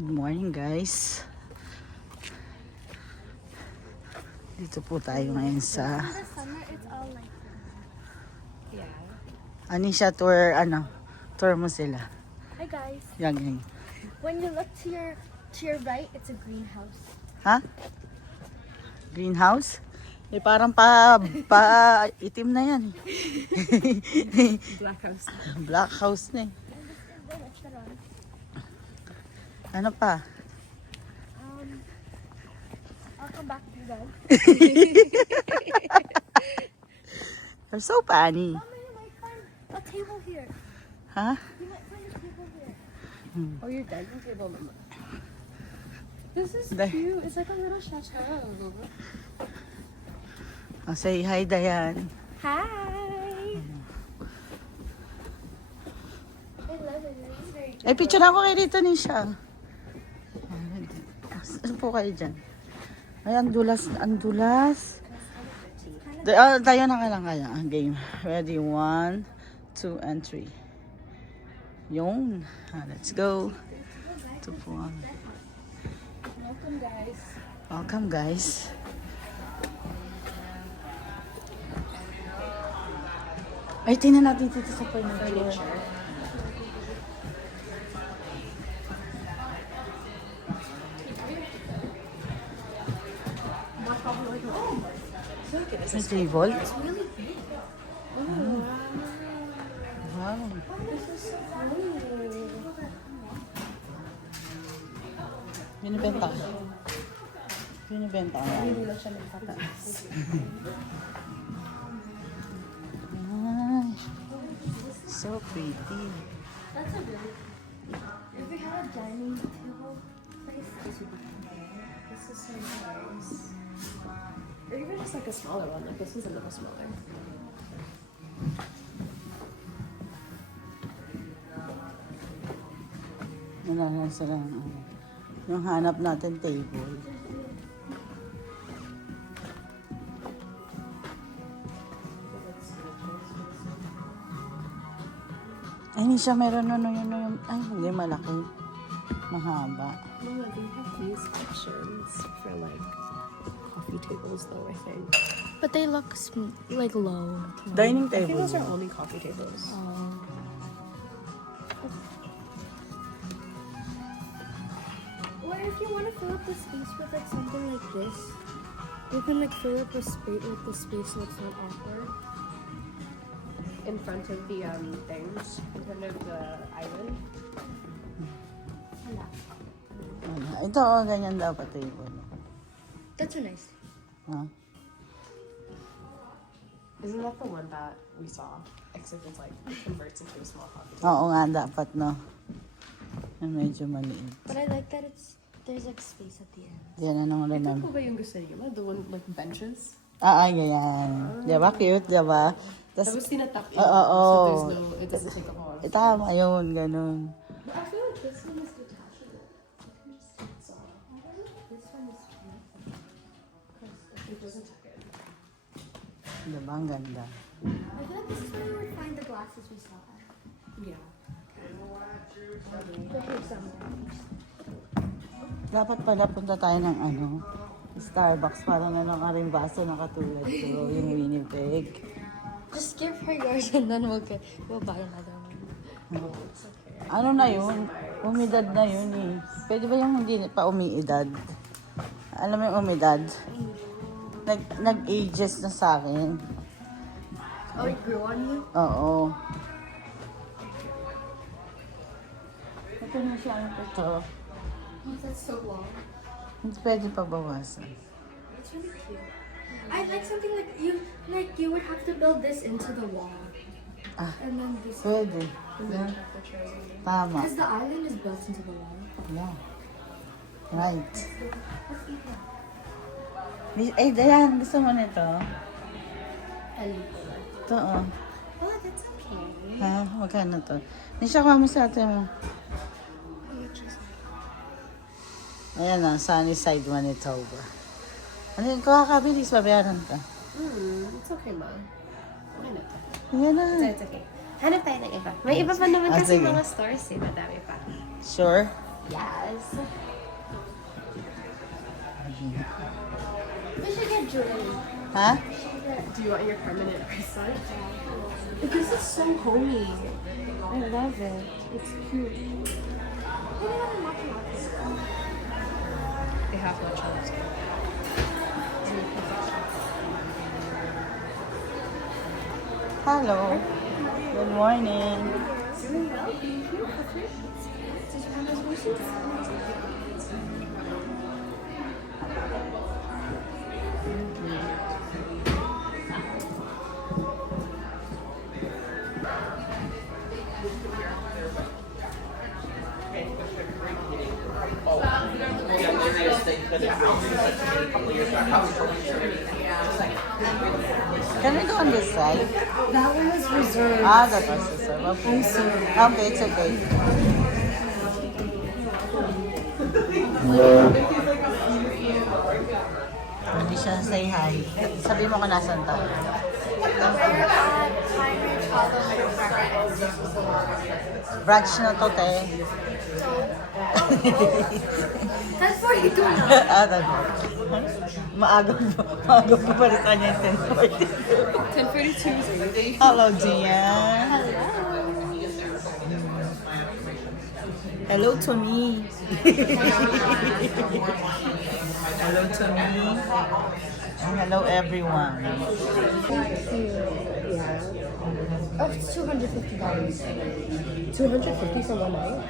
Good morning guys. Dito po tayo ngayon sa In the summer, it's all like yeah. Anisha tour, tour mo sila. Hi guys. Yan. When you look to your right, it's a greenhouse. Ha? Greenhouse? Parang itim na yan. Black house. Black house na eh. And this is the restaurant. Ano pa? I'll come back to you guys. You're so funny. Mama, you might find a table here. Ha? You might find a table here. Oh, your dining table, Mama. This is Dai- cute. It's like a little chateau. Oh, say hi, Dayan. Hi. I love it. It's very cute. Picture ako kayo dito, Nisha. Ano po kayo dyan? Ay, ang dulas. Tayo na lang kaya ang game. Ready, 1, 2, and 3. Yun. Let's go. Welcome, guys. Welcome, guys. Ay, tingnan natin dito sa furniture. May table? It's really big. Wow. This is so funny. Binibenta ko. Binibenta ko. Hindi lang siya nagpataas. Ay, so pretty. That's a really. If we had a dining table place, this would be better. This is so nice. Or even just like a smaller one. Like this is a little smaller. Wala na sila. Yung hanap natin table. Ay, hindi siya meron yun. Ay, hindi, malaki. Mahaba. No, they have these options for like coffee tables, though. I think. But they look like low. Dining I think table. those are only coffee tables. Or if you want to fill up the space with like something like this, you can like fill up the space with the space so it's not awkward. In front of the things, in front of the island. Ito, ganyan dapat table. That's so nice. Ha? Isn't that the one that we saw? Except it's like it converts into a small coffee table. Oo nga, dapat, no? Yung medyo maliit. But I like that there's like space at the end. Yan, anong Ito naman? po ba yung gusto niyo? The one like benches? Ay, ganyan. Diba? Cute, diba? Tapos tinatap in. Oo. So there's no, it doesn't take up a lot of Tama yun, ganun. But I feel like this one is detachable. You can just take this off. This one is cute. It doesn't tuck in. Diba? Ang ganda. I feel like this is where we would find the glasses we saw. Yeah. But here's some. Dapat pala punta tayo ng Starbucks para na lang rin baso na katulad ko, yung Winnipeg. Just give her yours and then we'll buy another one. It's okay. Ano na yun? Umidad na yun eh. Pwede ba yung hindi pa umiidad? Alam mo yung umidad? Nag-ages na sa akin. Oh, it grew on you? Oo. Ito na siya ang ito. Oh, that's so long. Hindi pwede pa bawasan. It's really cute. I like something like you would have to build this into the wall. Ah. And then this. Pwede. Yeah. Tama. Because the island is built into the wall. Yeah. Right. Ay, Dayan, gusto mo nito? Ito, oh. Oh, that's okay. Ha? Magkano to? Nisha, kuha mo sa atin mo. Ayan na, sunny side Manitoba. Ano yun? Kuha ka, bilis, babayaran ka. It's okay, Ma. Why not? Ayan na. It's okay. Hanap tayo ng iba. May iba pa naman Ah, kasi sige. mga stores eh. Madami pa. Sure? Yes. We should get jewelry. Ha? Do you want your permanent bracelet? This is so homey. I love it. It's cute. They have much on this. Hello. Good morning. Doing well, thank you. Did you have reservations? Can we go on this side? That one was reserved. Ah, that was reserved. Okay. I'm sorry. Okay, it's okay. Hindi siya say hi. Sabi mo kung nasan tayo. We're at Pine Ridge Hollow Supermarket. Branch na to, te. That's 42 now. Ah, tago. Maaga pa balik ka niya yung 10:42. 10:42 is early. Hello, Gian. Hello to me. Hello to me. And hello everyone. Yeah. Oh, it's $250. $250 for one night?